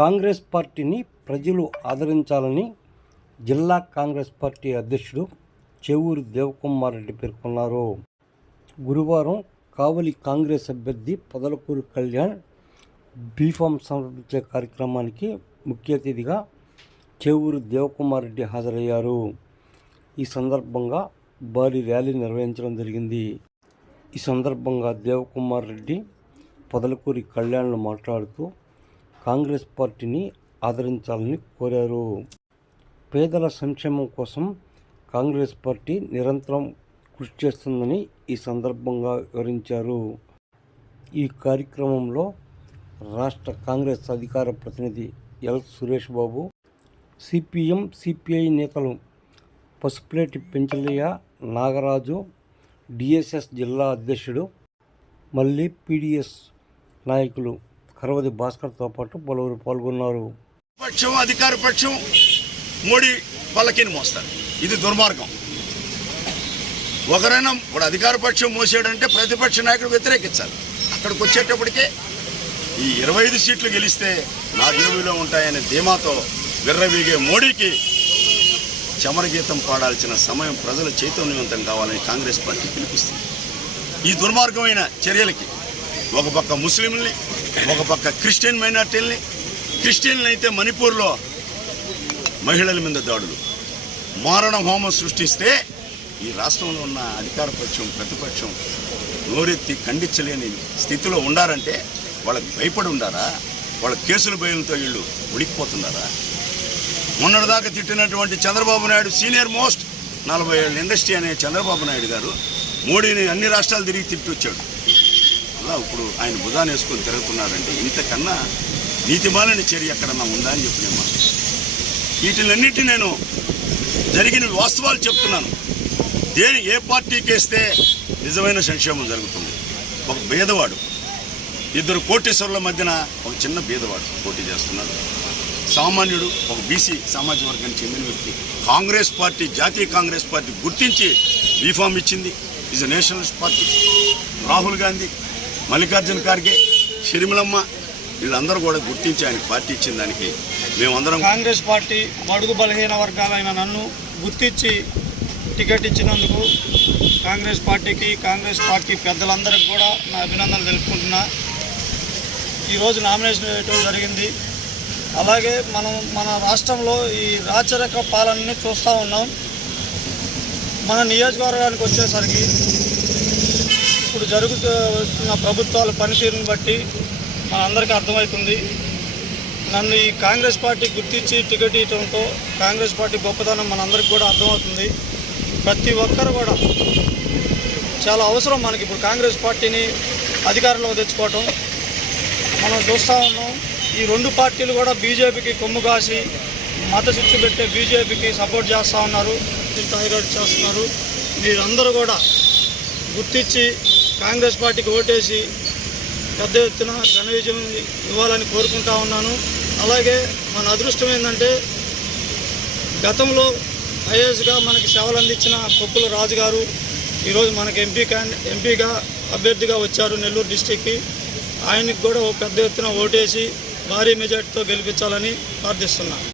కాంగ్రెస్ పార్టీని ప్రజలు ఆదరించాలని జిల్లా కాంగ్రెస్ పార్టీ అధ్యక్షుడు చెవూరు దేవకుమార్ రెడ్డి పేర్కొన్నారు. గురువారం కావలి కాంగ్రెస్ అభ్యర్థి పొదలకూరు కళ్యాణ్ బీఫామ్ సమర్పించే కార్యక్రమానికి ముఖ్య అతిథిగా చెవూరు దేవకుమార్ రెడ్డి హాజరయ్యారు. ఈ సందర్భంగా భారీ ర్యాలీ నిర్వహించడం జరిగింది. ఈ సందర్భంగా దేవకుమార్ రెడ్డి పొదలకూరి కళ్యాణ్లు మాట్లాడుతూ కాంగ్రెస్ పార్టీని ఆదరించాలని కోరారు. పేదల సంక్షేమం కోసం కాంగ్రెస్ పార్టీ నిరంతరం కృషి చేస్తుందని ఈ సందర్భంగా వివరించారు. ఈ కార్యక్రమంలో రాష్ట్ర కాంగ్రెస్ అధికార ప్రతినిధి L Suresh Babu CPM CPI నేతలు పసుపులేటి పెంచలయ్య నాగరాజు డిఎస్ఎస్ జిల్లా అధ్యక్షుడు మళ్ళీ పీడిఎస్ నాయకులు కరవది భాస్కర్తో పాటు పలువురు పాల్గొన్నారు. పక్షం అధికార పక్షం మోడీ పల్లకిని మోస్తారు. ఇది దుర్మార్గం. ఒకరైనా ఇప్పుడు అధికార పక్షం మోసాడంటే ప్రతిపక్ష నాయకుడు వ్యతిరేకించాలి. అక్కడికి వచ్చేటప్పటికే ఈ ఇరవై ఐదు సీట్లు గెలిస్తే నా జేబులో ఉంటాయనే ధీమాతో విర్రవీగే మోడీకి చమరగీతం పాడాల్సిన సమయం ప్రజల చైతన్యవంతం కావాలని కాంగ్రెస్ పార్టీ పిలిపిస్తుంది. ఈ దుర్మార్గమైన చర్యలకి ఒక పక్క ముస్లింలని ఒక పక్క క్రిస్టియన్ మైనార్టీల్ని. క్రిస్టియన్లు అయితే మణిపూర్లో మహిళల మీద దాడులు. మారణ హోమం సృష్టిస్తే ఈ రాష్ట్రంలో ఉన్న అధికార పక్షం ప్రతిపక్షం నోరెత్తి ఖండించలేని స్థితిలో ఉండారంటే వాళ్ళకి భయపడి ఉండారా? వాళ్ళ కేసుల భయంతో వీళ్ళు ఉడికిపోతున్నారా? మొన్నటిదాకా తిట్టినటువంటి చంద్రబాబు నాయుడు సీనియర్ మోస్ట్ నలభై ఏళ్ళ ఇండస్ట్రీ అనే చంద్రబాబు నాయుడు గారు మోడీని అన్ని రాష్ట్రాలు తిరిగి తిట్టి వచ్చాడు కూడా ఇప్పుడు ఆయన భుజాన్ని వేసుకొని తిరుగుతున్నారంటే ఇంతకన్నా నీతిమాలని చర్య ఎక్కడన్నా ఉందా అని చెప్పి నేను వీటిలన్నిటి నేను జరిగిన వాస్తవాలు చెప్తున్నాను. దేని ఏ పార్టీకి వేస్తే నిజమైన సంక్షేమం జరుగుతుంది? ఒక భేదవాడు. ఇద్దరు కోటేశ్వరుల మధ్యన ఒక చిన్న భేదవాడు పోటీ చేస్తున్నాడు. సామాన్యుడు ఒక బీసీ సామాజిక వర్గానికి చెందిన వ్యక్తి. కాంగ్రెస్ పార్టీ జాతీయ కాంగ్రెస్ పార్టీ గుర్తించి బీఫామ్ ఇచ్చింది. Is nationalist party. Rahul Gandhi. Mallikarjuna Kharge షర్మిలమ్మ వీళ్ళందరూ కూడా గుర్తించి ఆయన పార్టీ ఇచ్చిన దానికి మేమందరం కాంగ్రెస్ పార్టీ బడుగు బలహీన వర్గాలైన నన్ను గుర్తించి టికెట్ ఇచ్చినందుకు కాంగ్రెస్ పార్టీకి కాంగ్రెస్ పార్టీ పెద్దలందరికీ కూడా నా అభినందనలు తెలుపుకుంటున్నా. ఈరోజు నామినేషన్ వేయటం జరిగింది. అలాగే మనం మన రాష్ట్రంలో ఈ రాచరిక పాలనని చూస్తూ ఉన్నాం. మన నియోజకవర్గానికి వచ్చేసరికి ఇప్పుడు జరుగుతున్న ప్రభుత్వాల పనితీరుని బట్టి మనందరికీ అర్థమవుతుంది. నన్ను ఈ కాంగ్రెస్ పార్టీ గుర్తించి టికెట్ ఇవ్వడంతో కాంగ్రెస్ పార్టీ గొప్పతనం మనందరికి కూడా అర్థమవుతుంది. ప్రతి ఒక్కరు కూడా చాలా అవసరం మనకి ఇప్పుడు కాంగ్రెస్ పార్టీని అధికారంలో తెచ్చుకోవటం. మనం చూస్తూ ఉన్నాం ఈ రెండు పార్టీలు కూడా బీజేపీకి కొమ్ము కాసి మత చిచ్చు పెట్టే బీజేపీకి సపోర్ట్ చేస్తూ ఉన్నారు. టాయిలెట్ చేస్తున్నారు. మీరందరూ కూడా గుర్తించి కాంగ్రెస్ పార్టీకి ఓటేసి పెద్ద ఎత్తున ఘన విజయం ఇవ్వాలని కోరుకుంటా ఉన్నాను. అలాగే మన అదృష్టం ఏంటంటే గతంలో ఐఏఎస్గా మనకి సేవలు అందించిన కొప్పుల రాజు గారు ఈరోజు మనకి ఎంపీ ఎంపీగా అభ్యర్థిగా వచ్చారు నెల్లూరు డిస్టిక్కి. ఆయనకు కూడా ఓ పెద్ద ఎత్తున ఓటేసి భారీ మెజార్టీతో గెలిపించాలని ప్రార్థిస్తున్నాను